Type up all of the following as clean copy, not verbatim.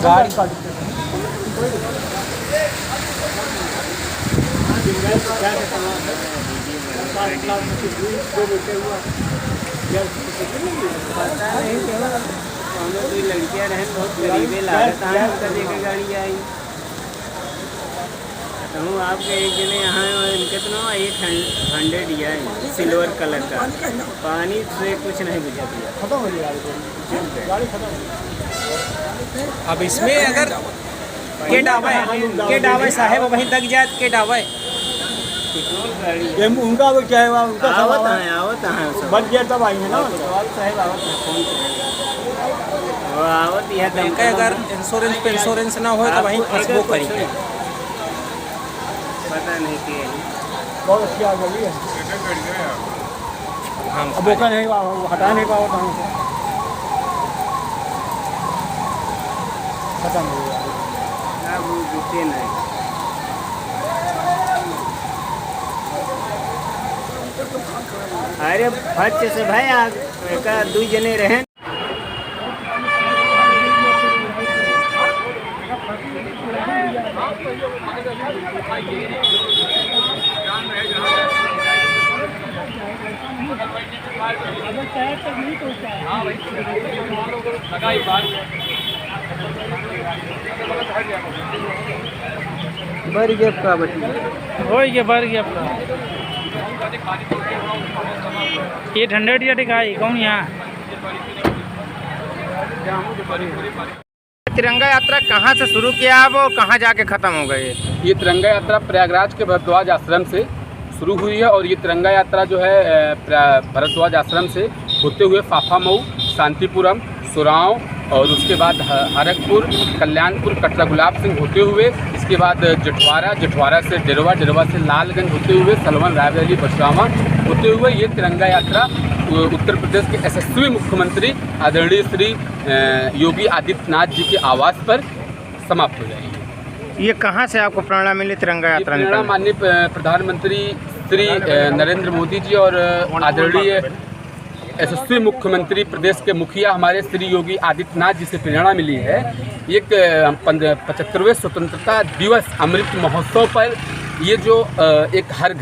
गाड़ी का पता नहीं क्यों हमें कोई लड़कियां रहें बहुत गरीबे लागत है उनका लेकर गाड़ी आई तो आपके एक जने यहाँ कितना 800 दिया है सिल्वर कलर का पानी से कुछ नहीं बुझा दिया खत्म हो गई गाड़ी खत्म हो गई। अब इसमें अगर के डावे साहेब वहीं तक जाए के डावे ये उनका वो क्या है उनका आवत है बच गया तब आई है ना साहेब आवत है फोन वो आवत यह इनका अगर इंश्योरेंस पे इंश्योरेंस ना हो तो वहीं फंसबो करी पता नहीं कि बहुत अच्छी आग लगी है हम अब वो नहीं हटा नहीं पाओ तो खत्म हो गया अब वो जुटे नहीं अरे फट से भाई आग का 2 जने रहे बर गया का बटी हो गया भर गया अपना 800 या दिखाई कौन यहाँ तिरंगा यात्रा कहाँ से शुरू किया आप और कहाँ जाके खत्म हो गई? ये तिरंगा यात्रा प्रयागराज के भरद्वाज आश्रम से शुरू हुई है और ये तिरंगा यात्रा जो है भरद्वाज आश्रम से होते हुए फाफामऊ, शांतिपुरम, सुराव और उसके बाद हरकपुर, कल्याणपुर, कटरा गुलाब सिंह होते हुए इसके बाद जठवारा से डेरवा से लालगंज होते हुए सलवन रायबरेली बछरावा होते हुए ये तिरंगा यात्रा उत्तर प्रदेश के यशस्वी मुख्यमंत्री आदरणीय श्री योगी आदित्यनाथ जी के आवास पर समाप्त हो जाएगी। ये कहाँ से आपको प्रेरणा मिली तिरंगा यात्रा प्रेरणा माननीय प्रधानमंत्री श्री नरेंद्र मोदी जी और आदरणीय यशस्वी मुख्यमंत्री प्रदेश के मुखिया हमारे श्री योगी आदित्यनाथ जी से प्रेरणा मिली है। एक 75वें स्वतंत्रता दिवस अमृत महोत्सव पर ये जो एक हर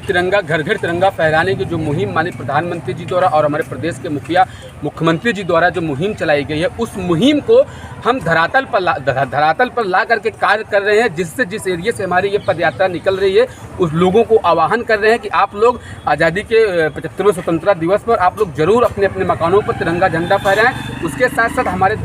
तिरंगा घर घर तिरंगा फहराने की जो मुहिम माननीय प्रधानमंत्री जी द्वारा और हमारे प्रदेश के मुखिया मुख्यमंत्री जी द्वारा जो मुहिम चलाई गई है उस मुहिम को हम धरातल पर ला करके कार्य कर रहे हैं, जिससे जिस एरिया से हमारी ये पदयात्रा निकल रही है उस लोगों को आह्वान कर रहे हैं कि आप लोग आज़ादी के 75वें स्वतंत्रता दिवस पर आप लोग जरूर अपने अपने मकानों पर तिरंगा झंडा फहराएं। उसके साथ साथ हमारे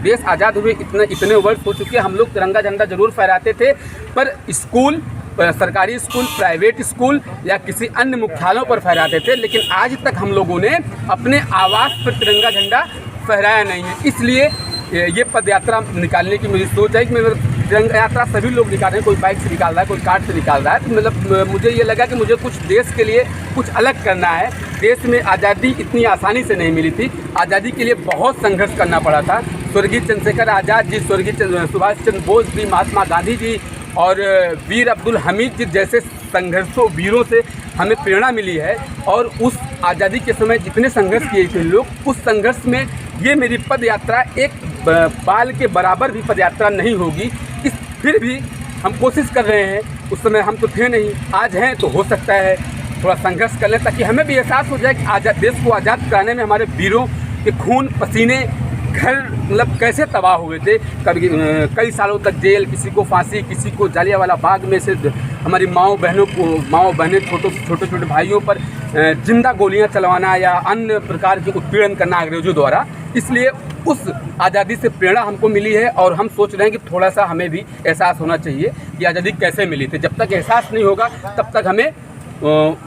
देश आज़ाद हुए इतने वर्ष हो चुके हैं, हम लोग तिरंगा झंडा जरूर फहराते थे, पर स्कूल, सरकारी स्कूल, प्राइवेट स्कूल या किसी अन्य मुख्यालयों पर फहराते थे, लेकिन आज तक हम लोगों ने अपने आवास पर तिरंगा झंडा फहराया नहीं है। इसलिए ये पदयात्रा निकालने की मेरी सोच है कि तिरंगा यात्रा सभी लोग निकाल रहे हैं, कोई बाइक से निकाल रहा है, कोई कार से निकाल रहा है, तो मतलब मुझे ये लगा कि मुझे कुछ देश के लिए कुछ अलग करना है। देश में आज़ादी इतनी आसानी से नहीं मिली थी, आज़ादी के लिए बहुत संघर्ष करना पड़ा था। स्वर्गीय चंद्रशेखर आज़ाद जी, स्वर्गीय सुभाष चंद्र बोस जी, महात्मा गांधी जी और वीर अब्दुल हमीद जी जैसे वीरों से हमें प्रेरणा मिली है। और उस आज़ादी के समय जितने संघर्ष किए थे लोग, उस संघर्ष में ये मेरी पद यात्रा एक बाल के बराबर भी पद यात्रा नहीं होगी। फिर भी हम कोशिश कर रहे हैं, उस समय हम तो थे नहीं, आज हैं तो हो सकता है थोड़ा संघर्ष कर लें, ताकि हमें भी एहसास हो जाए कि देश को आज़ाद कराने में हमारे वीरों के खून पसीने घर मतलब कैसे तबाह हुए थे। कभी कई सालों तक जेल, किसी को फांसी, किसी को जालियांवाला बाग में से हमारी माओ बहनें छोटे भाइयों पर जिंदा गोलियां चलवाना या अन्य प्रकार के उत्पीड़न करना अंग्रेजों द्वारा। इसलिए उस आज़ादी से प्रेरणा हमको मिली है और हम सोच रहे हैं कि थोड़ा सा हमें भी एहसास होना चाहिए कि आज़ादी कैसे मिली थी। जब तक एहसास नहीं होगा तब तक हमें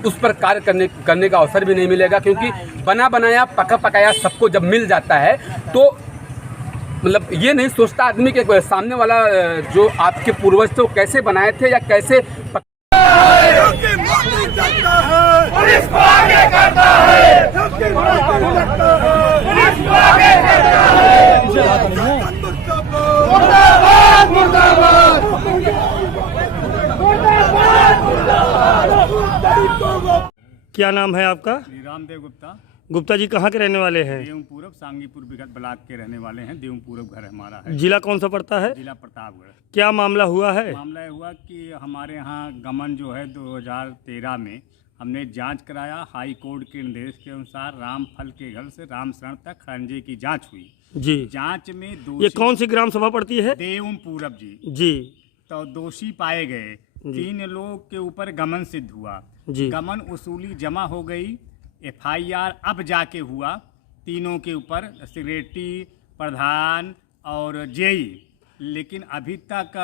उस पर कार्य करने का अवसर भी नहीं मिलेगा, क्योंकि बना बनाया पका पकाया सबको जब मिल जाता है तो मतलब ये नहीं सोचता आदमी के सामने वाला जो आपके पूर्वज थे वो कैसे बनाए थे या कैसे क्या नाम है आपका? रामदेव गुप्ता। गुप्ता जी कहाँ के रहने वाले हैं? देव पूरब सांगीपुर ब्लॉक के रहने वाले हैं। देव पूरब घर हमारा है। जिला कौन सा पड़ता है? जिला प्रतापगढ़। क्या मामला हुआ है? मामला हुआ कि हमारे यहाँ गमन जो है 2013 में हमने जांच कराया। हाई कोर्ट के निर्देश के अनुसार रामफल के घर से रामशरण तक खंजे की जांच हुई जी। जांच में ये कौन सी ग्राम सभा पड़ती है? देव पूरब जी। तो दोषी पाए गए 3 लोग के ऊपर गमन सिद्ध हुआ जी। गमन वसूली जमा हो गई। FIR अब जाके हुआ तीनों के ऊपर, सेक्रेटरी, प्रधान और जेई। लेकिन अभी तक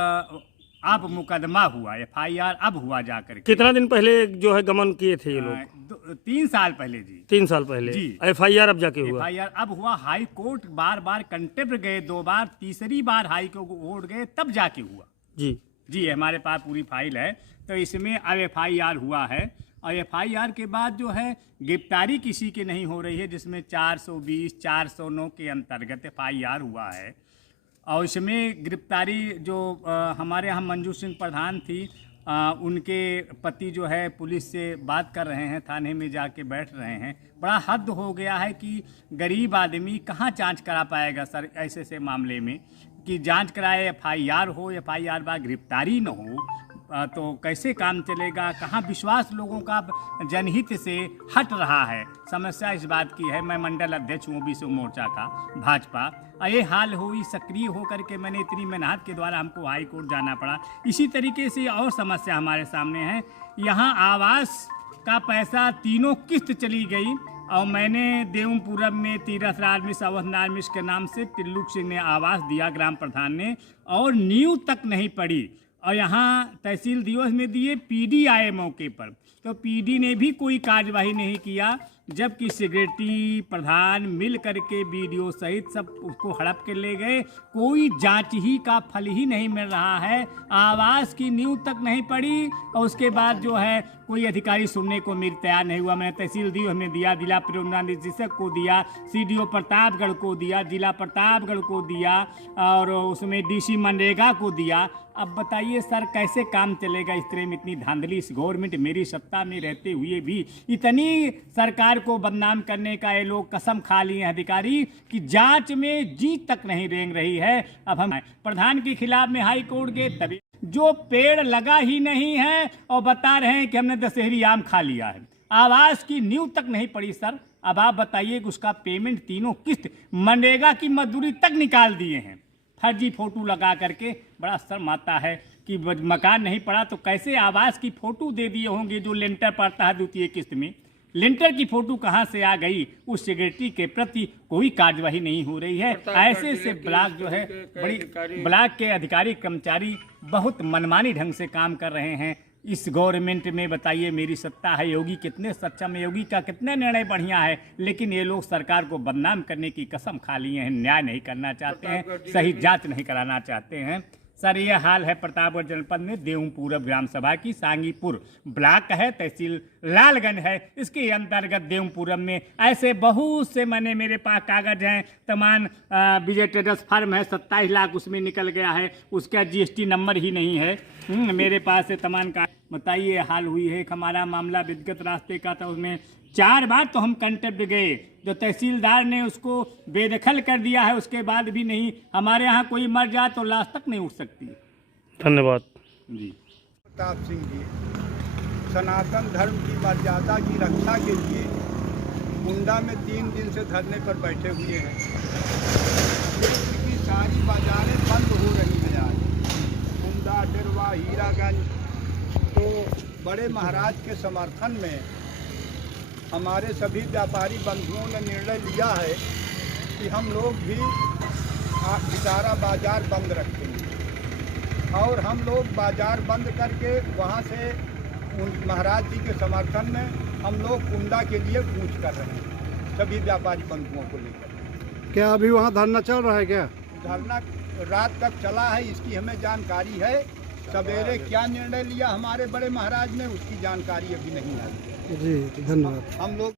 अब मुकदमा हुआ, FIR अब हुआ जाकर। कितना दिन पहले जो है गमन किए थे ये लोग? 3 साल पहले जी। 3 साल पहले जी। FIR अब जाके हुआ? FIR अब हुआ। हाई कोर्ट बार बार कंटेम्प्ट गए, 2 बार, तीसरी बार हाई कोर्ट गए तब जाके हुआ जी। हमारे पास पूरी फाइल है। तो इसमें अब FIR हुआ है और FIR के बाद जो है गिरफ्तारी किसी की नहीं हो रही है, जिसमें 420, 409 के अंतर्गत FIR हुआ है। और इसमें गिरफ्तारी जो हमारे यहाँ मंजू सिंह प्रधान थी, उनके पति जो है पुलिस से बात कर रहे हैं, थाने में जाके बैठ रहे हैं। बड़ा हद हो गया है कि गरीब आदमी कहाँ जांच करा पाएगा सर ऐसे मामले में, कि जांच कराए, FIR हो, FIR बाद गिरफ्तारी न हो तो कैसे काम चलेगा? कहाँ विश्वास लोगों का जनहित से हट रहा है। समस्या इस बात की है। मैं मंडल अध्यक्ष हूँ OBC मोर्चा का, भाजपा। ये हाल हुई, सक्रिय होकर के मैंने इतनी मेहनत के द्वारा हमको हाई कोर्ट जाना पड़ा। इसी तरीके से और समस्या हमारे सामने है। यहाँ आवास का पैसा 3 किस्त चली गई और मैंने देव पूरब में तीरथ राज मिश्र, अवधनारायण मिश्र के नाम से तिल्लुक सिंह ने आवास दिया ग्राम प्रधान ने, और नींव तक नहीं पड़ी। और यहाँ तहसील दिवस में दिए, PD आए मौके पर, तो PD ने भी कोई कार्यवाही नहीं किया, जबकि सेक्रेटरी, प्रधान मिल करके BDO सहित सब उसको हड़प के ले गए। कोई जांच ही का फल ही नहीं मिल रहा है। आवास की नींव तक नहीं पड़ी और उसके बाद जो है कोई अधिकारी सुनने को मेरी तैयार नहीं हुआ। मैंने तहसील दिवस में दिया, जिला परियोजना निदेशक को दिया, CDO प्रतापगढ़ को दिया, जिला प्रतापगढ़ को दिया और उसमें DC मनरेगा को दिया। अब बताइए सर कैसे काम चलेगा इस तरह में? इतनी धांधली इस गवर्नमेंट मेरी सत्ता में रहते हुए भी, इतनी सरकार को बदनाम करने का ये लोग कसम खा लिए हैं अधिकारी कि जांच में जी तक नहीं रेंग रही है। अब हम प्रधान के खिलाफ में हाई कोर्ट गए, तभी जो पेड़ लगा ही नहीं है और बता रहे हैं कि हमने दशहरी आम खा लिया है। आवास की नींव तक नहीं पड़ी सर। अब आप बताइए कि उसका पेमेंट 3 किस्त मनरेगा की मजदूरी तक निकाल दिए हैं, फर्जी फोटो लगा करके। बड़ा शर्म आता है कि मकान नहीं पड़ा तो कैसे आवास की फोटो दे दिए होंगे जो लेंटर पड़ता है 2 किस्त में। लेंटर की फोटो कहां से आ गई? उस सेक्रेटरी के प्रति कोई कार्यवाही नहीं हो रही है। ऐसे से ब्लॉक जो है, बड़ी ब्लॉक के अधिकारी कर्मचारी बहुत मनमानी ढंग से काम कर रहे हैं इस गवर्नमेंट में। बताइए मेरी सत्ता है, योगी कितने सक्षम है, योगी का कितने निर्णय बढ़िया है, लेकिन ये लोग सरकार को बदनाम करने की कसम खा लिए हैं। न्याय नहीं करना चाहते हैं, सही जांच नहीं कराना चाहते हैं। सर ये हाल है प्रतापगढ़ जनपद में देव पूरब ग्राम सभा की। सांगीपुर ब्लॉक है, तहसील लालगंज है, इसके अंतर्गत देव पूरब में ऐसे बहुत से मेरे पास कागज हैं। तमाम विजय ट्रेडर्स फर्म है, 27 लाख उसमें निकल गया है, उसका GST नंबर ही नहीं है मेरे पास से तमाम का। बताइए हाल हुई है। हमारा मामला विद्युत रास्ते का था, उसमें 4 बार तो हम कंटेम्प्ट गए, जो तहसीलदार ने उसको बेदखल कर दिया है, उसके बाद भी नहीं। हमारे यहाँ कोई मर जाए तो लाश तक नहीं उठ सकती। धन्यवाद जी। प्रताप सिंह जी सनातन धर्म की मर्यादा की रक्षा के लिए कुंडा में 3 दिन से धरने पर बैठे हुए हैं। क्षेत्र की सारी बाजारें बंद हो रही हैं आज, कुंडा, डेरवा, हीरागंज। तो बड़े महाराज के समर्थन में हमारे सभी व्यापारी बंधुओं ने निर्णय लिया है कि हम लोग भी इदारा बाजार बंद रखेंगे और हम लोग बाजार बंद करके वहाँ से उन महाराज जी के समर्थन में हम लोग कुंडा के लिए कूच कर रहे हैं सभी व्यापारी बंधुओं को लेकर। क्या अभी वहाँ धरना चल रहा है? क्या धरना रात तक चला है, इसकी हमें जानकारी है। सवेरे क्या निर्णय लिया हमारे बड़े महाराज ने उसकी जानकारी अभी नहीं आई। जी धन्यवाद। हम लोग